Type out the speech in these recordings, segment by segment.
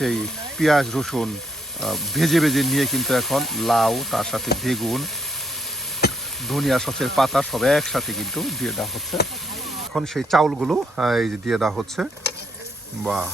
সেই পেঁয়াজ রসুন ভেজে ভেজে নিয়ে কিন্তু এখন লাউ, তার সাথে বেগুন, ধনিয়া সসের পাতা সব একসাথে কিন্তু দিয়ে দেওয়া হচ্ছে। এখন সেই চাউলগুলো এই যে দিয়ে দেওয়া হচ্ছে। বাহ,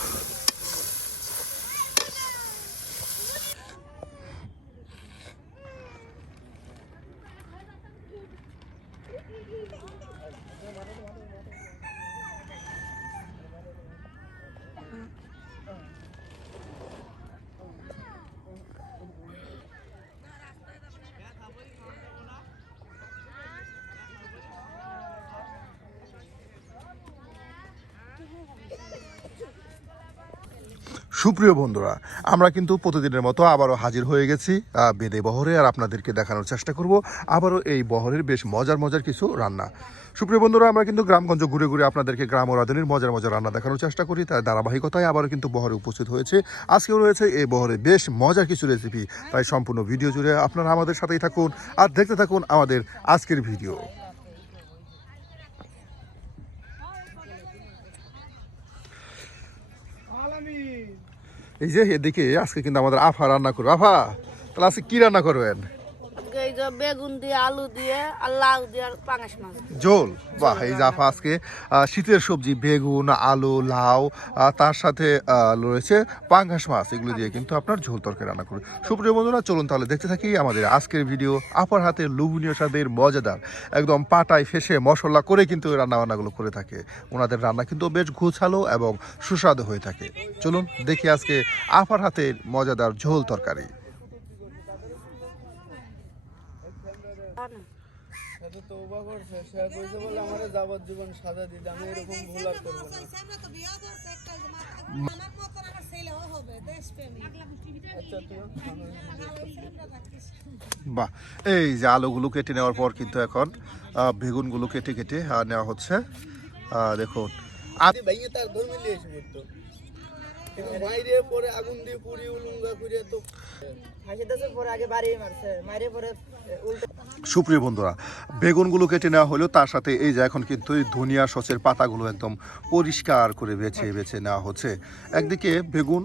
সুপ্রিয় বন্ধুরা, আমরা কিন্তু প্রতিদিনের মতো আবারও হাজির হয়ে গেছি বেদে বহরে। আর আপনাদেরকে দেখানোর চেষ্টা করব আবারও এই বহরের বেশ মজার মজার কিছু রান্না। সুপ্রিয় বন্ধুরা, আমরা কিন্তু গ্রামগঞ্জ ঘুরে ঘুরে আপনাদেরকে গ্রাম ও রাঁধুনির মজার মজার রান্না দেখানোর চেষ্টা করি। তাই ধারাবাহিকতায় আবারও কিন্তু বহরে উপস্থিত হয়েছে। আজকেও রয়েছে এই বহরে বেশ মজার কিছু রেসিপি। তাই সম্পূর্ণ ভিডিও জুড়ে আপনারা আমাদের সাথেই থাকুন আর দেখতে থাকুন আমাদের আজকের ভিডিও। এই যে এদিকে আজকে কিন্তু আমাদের আফা রান্না করবে। আফা, তাহলে আজকে কি রান্না করবেন? বেগুন দিয়ে, আলু দিয়ে, আর লাউ দিয়ে, আর পাঙাশ মাছ ঝোল। বাহ, এই যে আফা আজকে শীতের সবজি বেগুন, আলু, লাউ, তার সাথে রয়েছে পাঙ্গাস মাছ, এগুলো দিয়ে কিন্তু আপনার ঝোল তরকারি রান্না করবে। সুপ্রিয় বন্ধুরা, চলুন তাহলে দেখতে থাকি আমাদের আজকের ভিডিও। আপার হাতে লোভনীয় স্বাদের মজাদার একদম পাটায় ফেসে মশলা করে কিন্তু রান্না বান্নাগুলো করে থাকে। ওনাদের রান্না কিন্তু বেশ গোছালো এবং সুস্বাদু হয়ে থাকে। চলুন দেখি আজকে আপার হাতের মজাদার ঝোল তরকারি। তওবা করছে, সে কইছে বলে আমারে যাবজ্জীবন সাজা দিতে, আমি এরকম ভুল আর করব না। আচ্ছা, বাহ, এই যে আলুগুলো কেটে নেওয়ার পর কিন্তু এখন বেগুনগুলো কেটে কেটে নেওয়া হচ্ছে। দেখুন ভাইয়া তার ধর্মে লিয়ে এসে পড়তো, বাইরে পরে আগুন দিয়ে পুরি উলুঙ্গা করে তো হাসিতেছে, পরে আগে বাড়ি মারছে, মাইরে পরে উল্টো। সুপ্রিয় বন্ধুরা, বেগুনগুলো কেটে নেওয়া হলো, তার সাথে এই যে এখন কিন্তু এই ধনিয়া সসের পাতাগুলো একদম পরিষ্কার করে বেছে বেছে নেওয়া হচ্ছে। একদিকে বেগুন,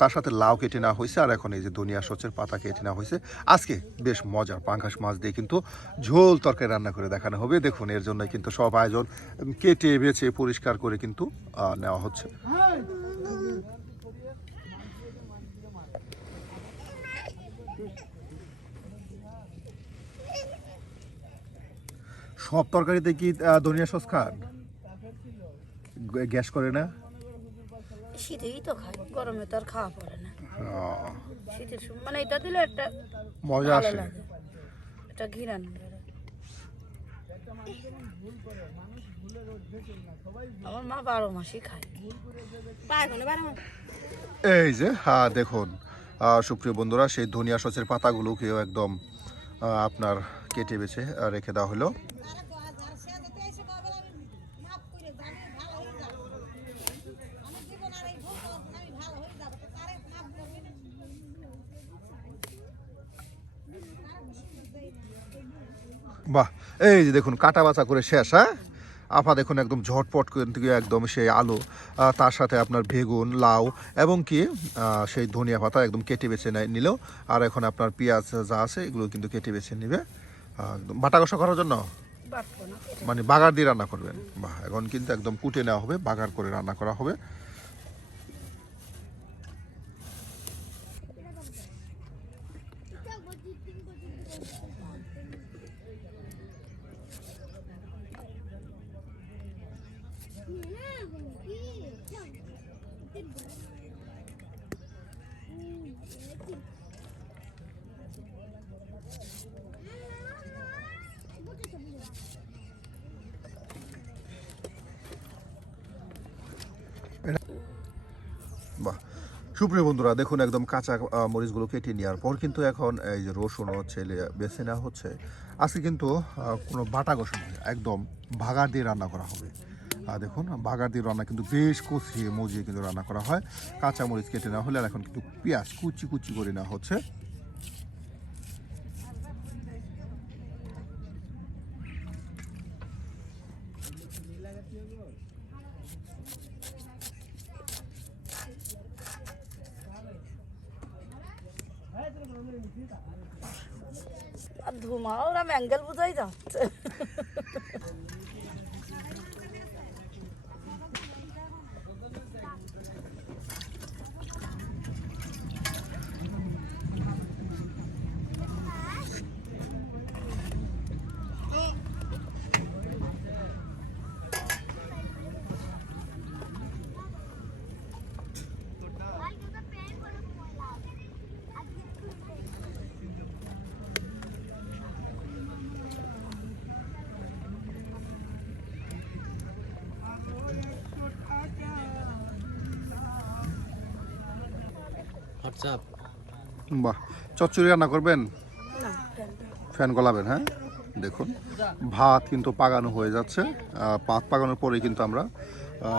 তার সাথে লাউ কেটে নেওয়া হয়েছে, আর এখন এই যে ধনিয়া সসের পাতা কেটে নেওয়া হয়েছে। আজকে বেশ মজার পাঙ্গাস মাছ দিয়ে কিন্তু ঝোল তরকারি রান্না করে দেখানো হবে। দেখুন, এর জন্য কিন্তু সব আয়োজন কেটে বেছে পরিষ্কার করে কিন্তু নেওয়া হচ্ছে। সব তরকারিতে কি ধনিয়া সস খান? গ্যাস করে না? শীতেই তো খাই, গরমে তো আর খাওয়া পড়ে না। শীতের সময় মানে এটা দিলে একটা মজা ভালো আসে। লাগে, এটা ঘিরান। আমার মা 12 মাসই খায়। এই যে দেখুন, সুপ্রিয় বন্ধুরা, সেই ধনিয়া সসের পাতাগুলোকেও একদম আপনার কেটে বেছে রেখে দেওয়া হলো। বাহ, এই যে দেখুন কাটা বাছা করে শেষ। হ্যাঁ আপা, দেখুন একদম ঝটপট করে একদম সেই আলু, তার সাথে আপনার বেগুন, লাউ এবং কি সেই ধনিয়া পাতা একদম কেটে বেছে নিল। আর এখন আপনার পেঁয়াজ যা আছে এগুলো কিন্তু কেটে বেছে নিবে একদম বাটা কষা করার জন্য, মানে বাগার দিয়ে রান্না করবেন। বাহ, এখন কিন্তু একদম কুটে নেওয়া হবে, বাগার করে রান্না করা হবে। বাহ, সুপ্রিয় বন্ধুরা, দেখুন একদম কাঁচা মরিচগুলো কেটে নেওয়ার পর কিন্তু এখন এই যে রসুন হচ্ছে বেছে নেওয়া হচ্ছে। আজকে কিন্তু কোনো বাটা কষা নয়, একদম ভাগার দিয়ে রান্না করা হবে। দেখুন ভাগার দিয়ে রান্না কিন্তু বেশ কষিয়ে মজিয়ে কিন্তু রান্না করা হয়। কাঁচা মরিচ কেটে নেওয়া হলে আর এখন কিন্তু পেঁয়াজ কুচি কুচি করে নেওয়া হচ্ছে। আর ধুমা ওরা ম্যাঙ্গেল বুঝাই যাচ্ছে। হোয়াটসঅ্যাপ বাহ, চচ্চড়ি রান্না করবেন, না, ফ্যান গলাবেন। হ্যাঁ, দেখুন ভাত কিন্তু পাকানো হয়ে যাচ্ছে। ভাত পাকানোর পরে কিন্তু আমরা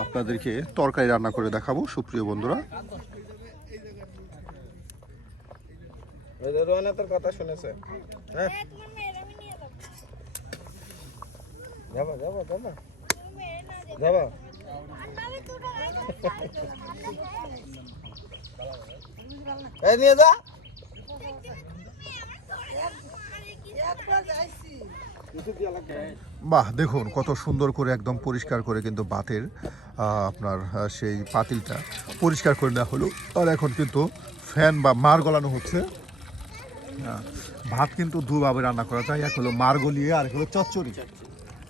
আপনাদেরকে তরকারি রান্না করে দেখাবো সুপ্রিয় বন্ধুরা। রোহানা তোর কথা শুনেছে। হ্যাঁ যাবা যাবা যাবা যাবা এই নিয়ে যা। বাহ, দেখুন কত সুন্দর করে একদম পরিষ্কার করে কিন্তু ভাতের আপনার সেই পাতিলটা পরিষ্কার করে নেওয়া হলো। আর এখন কিন্তু ফ্যান বা মার গলানো হচ্ছে। ভাত কিন্তু দুভাবে রান্না করা যায়, এক হলো মার গলিয়ে আর এক হলো চচ্চড়ি।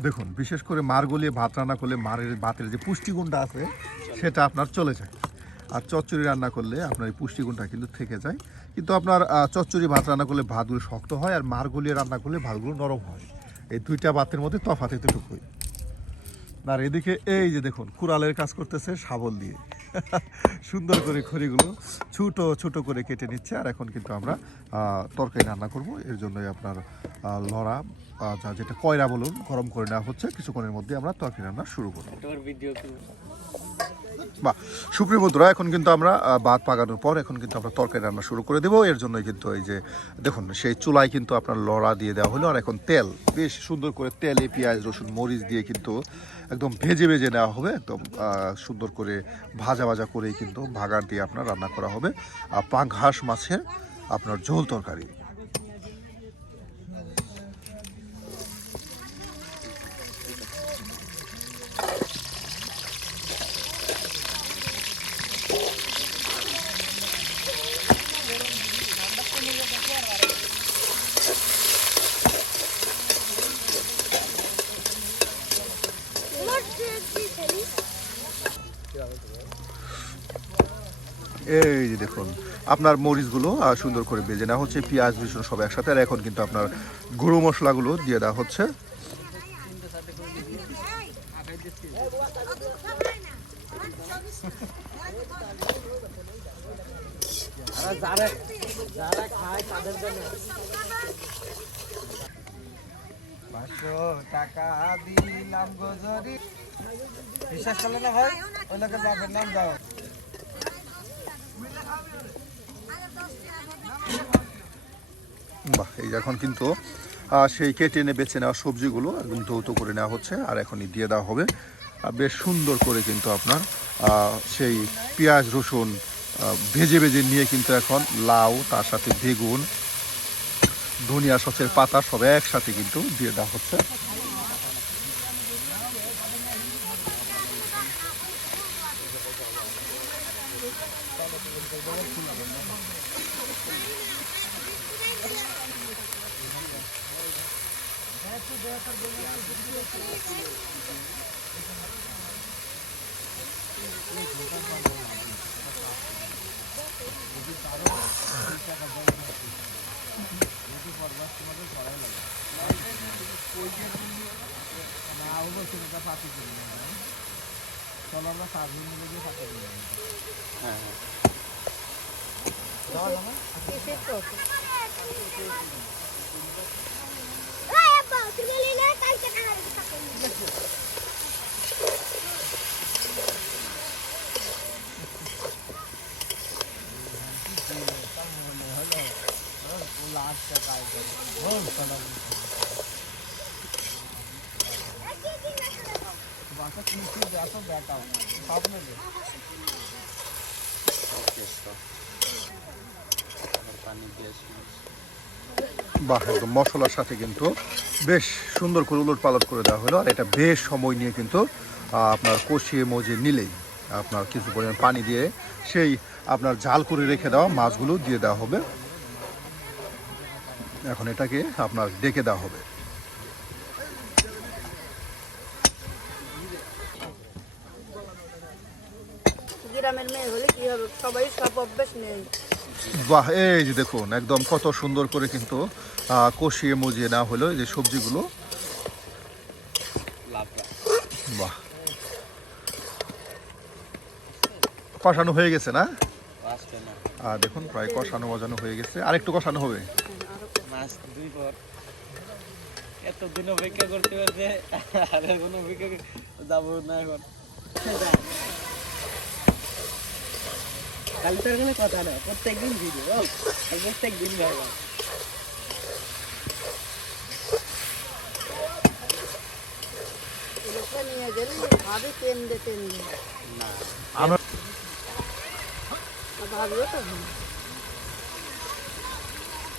দেখুন বিশেষ করে মার গলিয়ে ভাত রান্না করলে মারের ভাতের যে পুষ্টিগুণটা আছে সেটা আপনার চলে যায়, আর চচ্চড়ি রান্না করলে আপনার এই পুষ্টিগুণটা কিন্তু থেকে যায়। কিন্তু আপনার চচ্চড়ি ভাত রান্না করলে ভাতগুলো শক্ত হয়, আর মার গলিয়ে রান্না করলে ভাতগুলো নরম হয়। এই দুইটা ভাতের মধ্যে তফাৎ এতটুকুই। আর এদিকে এই যে দেখুন কুড়ালের কাজ করতেছে শাবল দিয়ে, সুন্দর করে খড়িগুলো ছোট ছোট করে কেটে নিচ্ছে। আর এখন কিন্তু আমরা তরকারি রান্না করব, এর জন্যই আপনার লড়া যেটা কয়রা বলুন গরম করে নেওয়া হচ্ছে। কিছুক্ষণের মধ্যে আমরা তরকারি রান্না শুরু করব। বাহ, সুপ্রিয় বন্ধুরা, এখন কিন্তু আমরা ভাত পাকানোর পর এখন কিন্তু আমরা তরকারি রান্না শুরু করে দেবো। এর জন্যই কিন্তু এই যে দেখুন সেই চুলায় কিন্তু আপনার লড়া দিয়ে দেওয়া হলো। আর এখন তেল বেশ সুন্দর করে তেলে পেঁয়াজ রসুন মরিচ দিয়ে কিন্তু একদম ভেজে ভেজে নেওয়া হবে। একদম সুন্দর করে ভাজা ভাজা করেই কিন্তু ভাগার দিয়ে আপনার রান্না করা হবে পাঙ্গাস মাছের আপনার ঝোল তরকারি। এই যে দেখুন আপনার মরিচগুলো সুন্দর করে ভেজে নেওয়া হচ্ছে, পেঁয়াজ রসুন সব একসাথে। আর এখন কিন্তু আপনার গুঁড়ো মশলাগুলো দিয়ে দেওয়া হচ্ছে। যারা খায় তাদের জন্য 500 টাকা দিলাম গজরি। বিশ্বাস করলে না ভাই, ওই লোকের বাপের নাম দাও। বাহ, এই এখন কিন্তু সেই কেটে এনে বেছে নেওয়া সবজিগুলো একদম ধৌত করে নেওয়া হচ্ছে। আর এখনই দিয়ে দেওয়া হবে। বেশ সুন্দর করে কিন্তু আপনার সেই পেঁয়াজ রসুন ভেজে ভেজে নিয়ে কিন্তু এখন লাউ, তার সাথে বেগুন, ধনিয়া সসের পাতা সব একসাথে কিন্তু দিয়ে দেওয়া হচ্ছে। চলো আমরা 7 দিন মিলে গিয়ে থাকতে পারি। হ্যাঁ বাহ, একদম মশলার সাথে কিন্তু বেশ সুন্দর করে উলট পালট করে দেওয়া হলো। আর এটা বেশ সময় নিয়ে কিন্তু আপনার কষিয়ে মজিয়ে নিলেই আপনার কিছু পরিমাণ পানি দিয়ে সেই আপনার ঝাল করে রেখে দেওয়া মাছগুলো দিয়ে দেওয়া হবে। এখন এটাকে আপনার ডেকে দেওয়া হবে। গ্রামের মেয়ে হলে কি হবে, সবাই সব অভ্যাস নেই। বাহ, এই যে দেখুন একদম কত সুন্দর করে কিন্তু কষিয়ে মজিয়ে নেওয়া হলো এই যে সবজিগুলো। বাহ, কষানো হয়ে গেছে না? আর দেখুন প্রায় কষানো মজানো হয়ে গেছে, আর একটু কষানো হবে। মাছ দুই পর এতদিন অপেক্ষা করতে পারছে, আর এখন অপেক্ষা যাবো না এখন। কাল তার কোনো কথা না, প্রত্যেকদিন ভিডিও, প্রত্যেকদিন ভালো। এটা নিয়ে গেলে ভাবে তেন্দে আমরা ভাবিও তো ভালো।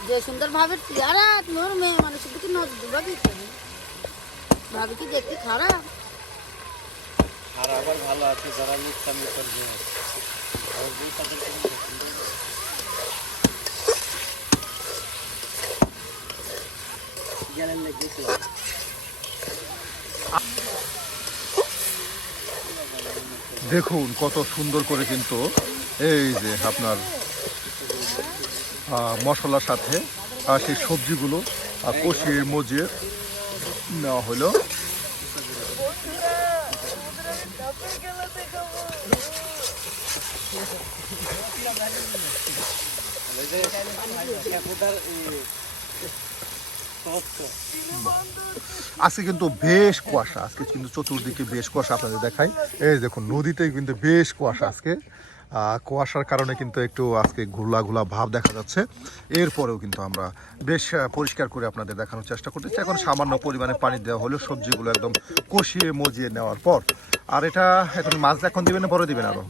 যে সুন্দর ভাবে চেহারা তোর মেয়ে মানুষের দিকে নজর দেবা দিতে হবে। ভাবি কি দেখতে খারাপ? আর আবার ভালো আছে যারা মিথ্যামি করবে, গেলেন লেগেছিল। দেখুন কত সুন্দর করে কিন্তু এই যে আপনার মশলার সাথে সেই সবজিগুলো কষিয়ে মজিয়ে নেওয়া হলো। আজকে কিন্তু বেশ কুয়াশা, আজকে কিন্তু চতুর্দিকে বেশ কুয়াশা আপনাদের দেখাই। এই দেখুন নদীতে কিন্তু বেশ কুয়াশা আজকে। কুয়াশার কারণে কিন্তু একটু আজকে ঘোলা ঘোলা ভাব দেখা যাচ্ছে। এরপরেও কিন্তু আমরা বেশ পরিষ্কার করে আপনাদের দেখানোর চেষ্টা করতেছি। এখন সামান্য পরিমাণে পানি দেওয়া হলো সবজিগুলো একদম কষিয়ে মজিয়ে নেওয়ার পর। আর এটা এখন মাছ এখন দিবেন না পরে দিবেন? আরো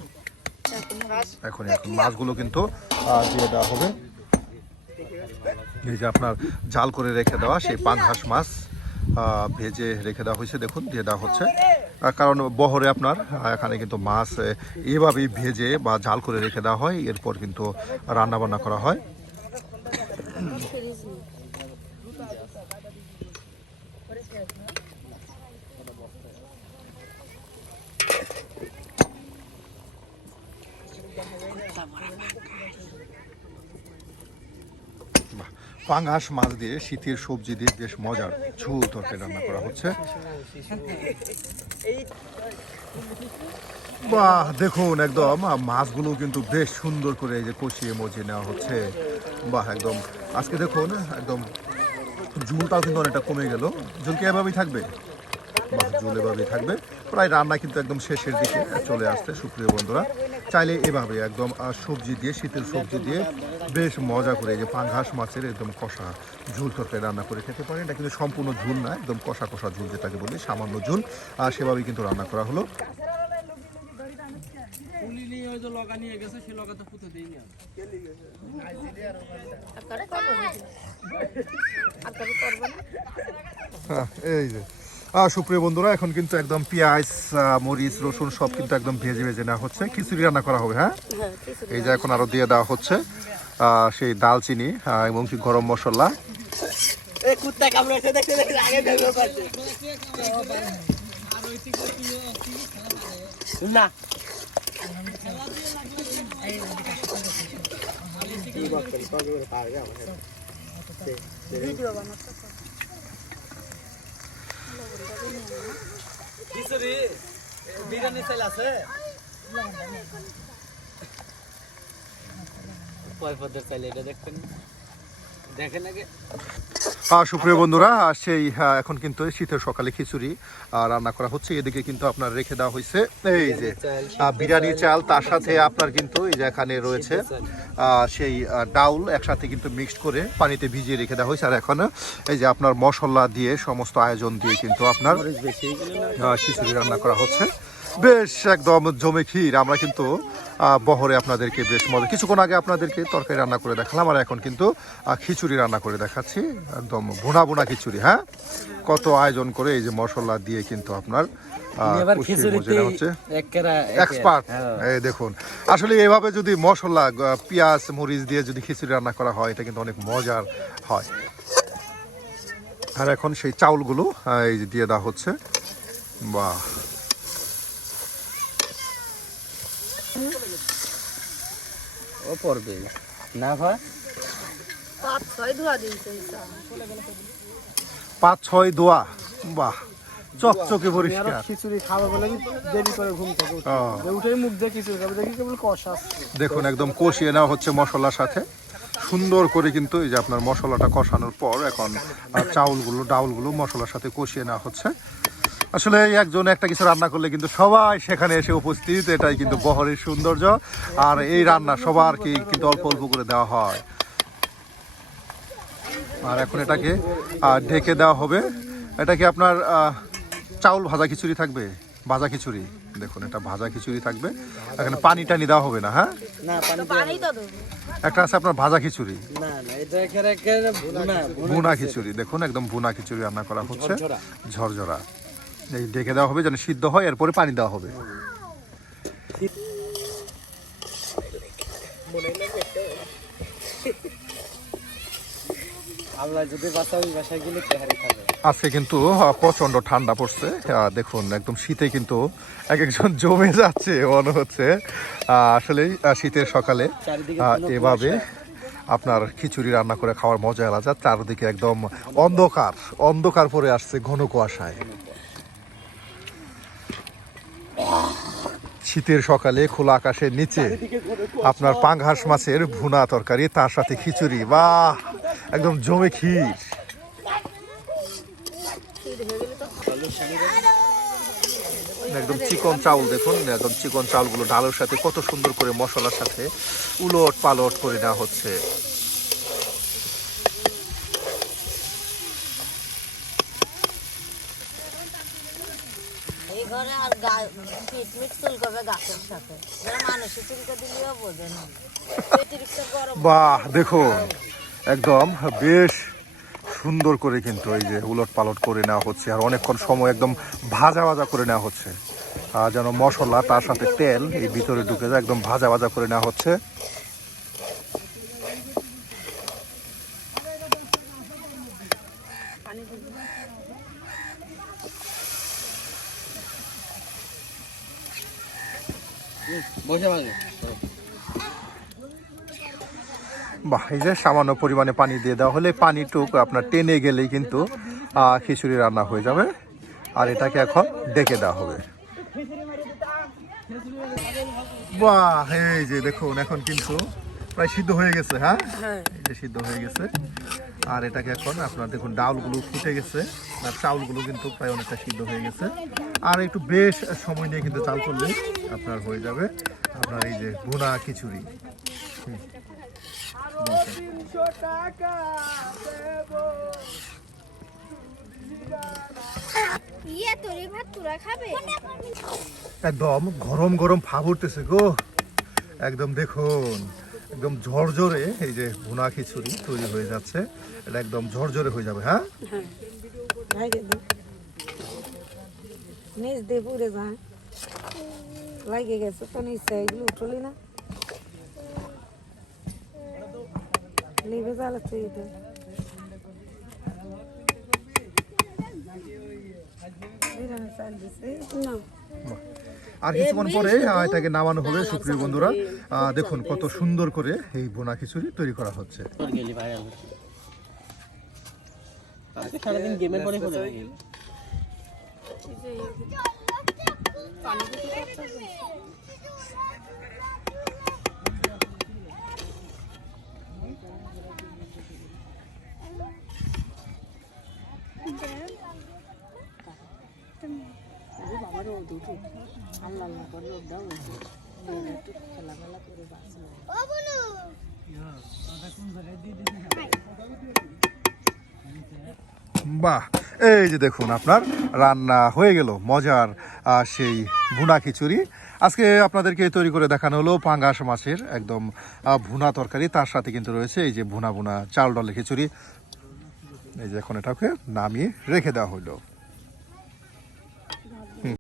এখন মাছগুলো কিন্তু দিয়ে দেওয়া হবে। এই যে আপনার জাল করে রেখে দেওয়া সেই পাঙ্গাস মাছ ভেজে রেখে দেওয়া হয়েছে, দেখুন দিয়ে দেওয়া হচ্ছে। কারণ বহরে আপনার এখানে কিন্তু মাছ এভাবেই ভেজে বা জাল করে রেখে দেওয়া হয়, এরপর কিন্তু রান্না বান্না করা হয়। পাঙ্গাস মাছ দিয়ে শীতের সবজি দিয়ে বেশ মজার ঝোল তরকারি রান্না করা হচ্ছে। বাহ, দেখুন একদম মাছগুলো কিন্তু বেশ সুন্দর করে এই যে কষিয়ে মজিয়ে নেওয়া হচ্ছে। বাহ, একদম আজকে দেখুন একদম ঝোলটাও কিন্তু অনেকটা কমে গেল। ঝোল কি এভাবেই থাকবে? বাহ, ঝোল এভাবেই থাকবে। প্রায় রান্না কিন্তু একদম শেষের দিকে চলে আসছে। সুপ্রিয় বন্ধুরা, চাইলে এভাবে একদম সবজি দিয়ে শীতের সবজি দিয়ে বেশ মজা করে এই যে পাঙ্গাস মাছের একদম কষা ঝোল তরকারি রান্না করে খেতে পারেন। এটা কিন্তু সম্পূর্ণ ঝোল না, একদম কষা কষা ঝোল যেটাকে বলি, সামান্য ঝোল। সেভাবেই কিন্তু রান্না করা হলো। এই যে সুপ্রিয় বন্ধুরা, এখন কিন্তু একদম পেঁয়াজ মরিচ রসুন সব কিন্তু একদম ভেজে ভেজে নেওয়া হচ্ছে। খিচুড়ি রান্না করা হবে। হ্যাঁ, এই যে এখন আরো দিয়ে দেওয়া হচ্ছে সেই দালচিনি এবং গরম মশলা। না খিচুড়ি বিরিয়ানি চাল আছে, কয় পদের চাইলে এটা দেখবেন, দেখেন আগে। সুপ্রিয় বন্ধুরা, সেই এখন কিন্তু শীতের সকালে খিচুড়ি রান্না করা হচ্ছে। এদিকে কিন্তু আপনার রেখে দেওয়া হয়েছে এই যে বিরিয়ানি চাল, তার সাথে আপনার কিন্তু এই যে এখানে রয়েছে সেই ডাউল একসাথে কিন্তু মিক্সড করে পানিতে ভিজিয়ে রেখে দেওয়া হয়েছে। আর এখন এই যে আপনার মশলা দিয়ে সমস্ত আয়োজন দিয়ে কিন্তু আপনার খিচুড়ি রান্না করা হচ্ছে। বেশ একদম জমে ক্ষীর। আমরা কিন্তু বহরে আপনাদেরকে বেশ মজা, কিছুক্ষণ আগে আপনাদেরকে তরকারি রান্না করে দেখালাম, আর এখন কিন্তু খিচুড়ি রান্না করে দেখাচ্ছি, একদম ভুনা ভুনা খিচুড়ি। হ্যাঁ, কত আয়োজন করে এই যে মশলা দিয়ে কিন্তু আপনার হচ্ছে এক্সপার্ট। এই দেখুন, আসলে এভাবে যদি মশলা পেঁয়াজ মরিচ দিয়ে যদি খিচুড়ি রান্না করা হয়, এটা কিন্তু অনেক মজার হয়। আর এখন সেই চাউলগুলো এই যে দিয়ে দেওয়া হচ্ছে। বাহ, ও পড়বে না ভাই, 5-6 ধোয়া দিয়েছে। 5-6 দোয়া। বাহ, চকচকে পরিষ্কার। খিচুড়ি খাবে বলে আমি দেরি করে ঘুম থেকে উঠে মুখ দিয়ে খিচুড়ি খাবে, দেখি কেবল কষা। দেখুন, একদম কষিয়ে নেওয়া হচ্ছে মশলার সাথে সুন্দর করে, কিন্তু এই যে আপনার মশলাটা কষানোর পর এখন ডাউলগুলো মশলার সাথে কষিয়ে নেওয়া হচ্ছে। আসলে একজন একটা কিছু রান্না করলে কিন্তু সবাই সেখানে এসে উপস্থিত, এটাই কিন্তু বহরের সৌন্দর্য। আর এই রান্না সবারকে কিন্তু অল্প অল্প করে দেওয়া হয়। আর এখন এটাকে ঢেকে দেওয়া হবে। এটা কি আপনার চাউল ভাজা খিচুড়ি থাকবে? ভাজা খিচুড়ি, দেখুন এটা ভাজা খিচুড়ি থাকবে। এখানে পানি টানি দেওয়া হবে না। হ্যাঁ, না পানি তো দেব। একটা আছে আপনার ভাজা খিচুড়ি, না না এটা একেবারে ভুনা খিচুড়ি। দেখুন একদম ভুনা খিচুড়ি রান্না করা হচ্ছে, ঝরঝরা। এই ঢেকে দেওয়া হবে যেন সিদ্ধ হয়, এরপরে পানি দেওয়া হবে। আল্লাহ যদি বাঁচাই বাসায় গেলে তেহারি খাবে। আজকে কিন্তু প্রচন্ড ঠান্ডা পড়ছে। দেখুন একদম শীতে কিন্তু এক একজন জমে যাচ্ছে মনে হচ্ছে। আসলে শীতের সকালে এভাবে আপনার খিচুড়ি রান্না করে খাওয়ার মজা আলাদা। চারদিকে একদম অন্ধকার পরে আসছে ঘন কুয়াশায়। শীতের সকালে খোলা আকাশের নিচে আপনার পাঙ্গাস মাছের ভুনা তরকারি, তার সাথে খিচুড়ি, বাহ, একদম জমে ক্ষীর। একদম চিকন চাউল, দেখুন একদম চিকন চাউলগুলো ডালের সাথে কত সুন্দর করে মশলার সাথে উলট পালট করে দেওয়া হচ্ছে। এই ঘরে আর পিটমিট চুলকাবে গাছের সাথে, মানুষের চুলকা দিলেও বোঝে না। অতিরিক্ত গরম। বাহ, দেখুন একদম বেশ সুন্দর করে কিন্তু এই যে উলট পালট করে নেওয়া হচ্ছে, আর অনেকক্ষণ সময় একদম ভাজা করে নেওয়া হচ্ছে, যেন মশলা তার সাথে তেল এই ভিতরে ঢুকে যায়। একদম ভাজা করে নেওয়া হচ্ছে। বাহ, এই যে সামান্য পরিমাণে পানি দিয়ে দেওয়া হলে পানিটুক আপনার টেনে গেলেই কিন্তু খিচুড়ি রান্না হয়ে যাবে। আর এটাকে এখন ডেকে দেওয়া হবে। বাহ, এই যে দেখুন এখন কিন্তু প্রায় সিদ্ধ হয়ে গেছে। হ্যাঁ, এই যে সিদ্ধ হয়ে গেছে। আর এটাকে এখন আপনার দেখুন ডাউলগুলো ফুটে গেছে, আর চাউলগুলো কিন্তু প্রায় অনেকটা সিদ্ধ হয়ে গেছে। আর একটু বেশ সময় নিয়ে কিন্তু চাল করলে আপনার হয়ে যাবে আপনার এই যে ভুনা খিচুড়ি। একদম গরম ভাব উঠতেছে গো। একদম দেখুন একদম ঝরঝরে এই যে ভুনা খিচুড়ি তৈরি হয়ে যাচ্ছে। এটা একদম ঝরঝরে হয়ে যাবে। হ্যাঁ, নিচ দিয়ে পুড়ে যায়, লাগে গেছে তো নিচে, এগুলো উঠলি না, লিভে জ্বালাচ্ছে এটা। আর কিছুক্ষণ পরে এটাকে নামানো হবে। সুপ্রিয় বন্ধুরা, দেখুন কত সুন্দর করে এই ভুনা খিচুড়ি তৈরি করা হচ্ছে। সারাদিন গেমের পরে বাহ, এই যে দেখুন আপনার রান্না হয়ে গেল মজার সেই ভুনা খিচুড়ি। আজকে আপনাদেরকে তৈরি করে দেখানো হলো পাঙ্গাস মাছের একদম ভুনা তরকারি, তার সাথে কিন্তু রয়েছে এই যে ভুনা ভুনা চাল ডালের খিচুড়ি। এই যে এখন এটাকে নামিয়ে রেখে দেওয়া হলো।